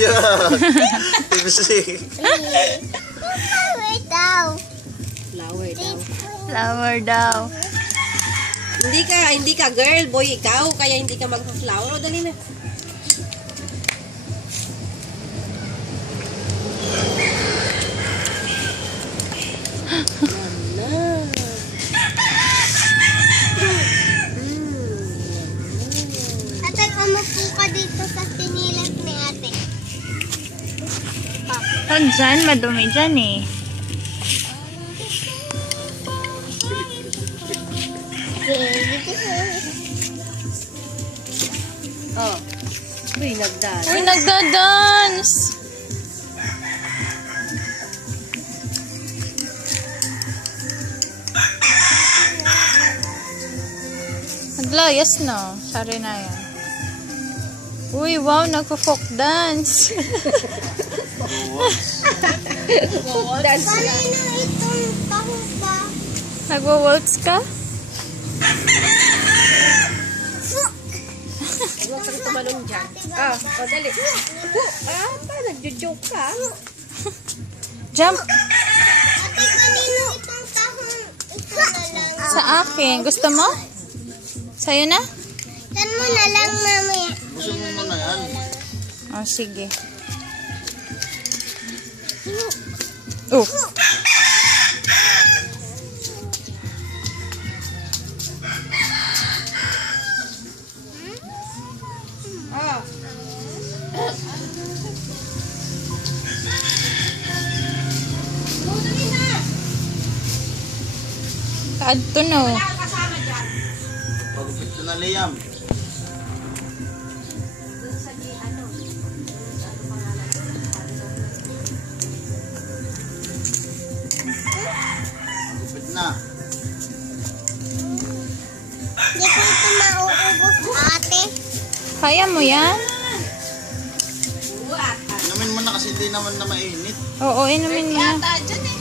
Yeah. Tipsy. Flower daw. Flower daw. Flower daw. Hindi ka girl, boy ikaw, kaya hindi ka mag-flower. O, dali na. Ate, umupo ka dito sa sinilas ni ate. Huwag dyan, madumi dyan eh. Oh. Uy, nagdaan. Uy, nagda-dance! Naglayas na. Sorry na yan. Uy, wow, nagpo-folk dance. Dance na. Kanina itong pahupa. Nagwo-waltz ka? Huwag kang tumalong dyan. O, dali. Nagjo-joke ka. Jump! Ate, kanina itong tahong ito na lang. Sa akin. Gusto mo? Sa'yo na? Tan mo na lang mamaya. Gusto mo muna yan. Oh, sige. Oh. Oh. Kaadto no. Pagupit ko na Liam. Pagupit na. Hindi ko ito mauubos, ate. Kaya mo yan? Inumin mo na kasi hindi naman na mainit. Oo, inumin mo na. Dyan eh.